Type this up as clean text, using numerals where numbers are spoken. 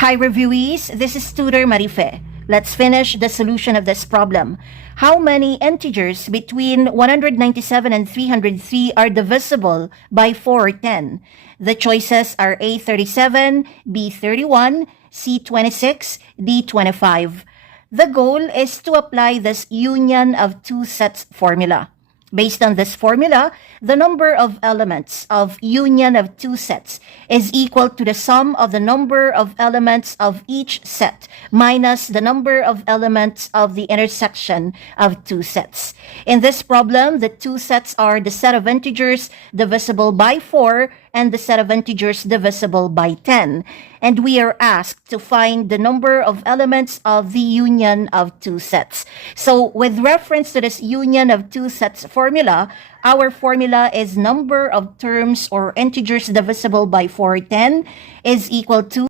Hi reviewees, this is Tutor Marife. Let's finish the solution of this problem. How many integers between 197 and 303 are divisible by 4 or 10? The choices are A 37, B 31, C 26, D 25. The goal is to apply this union of two sets formula. Based on this formula, the number of elements of union of two sets is equal to the sum of the number of elements of each set minus the number of elements of the intersection of two sets. In this problem, the two sets are the set of integers divisible by 4 and the set of integers divisible by 10. And we are asked to find the number of elements of the union of two sets. So with reference to this union of two sets formula, our formula is number of terms or integers divisible by 4 or 10 is equal to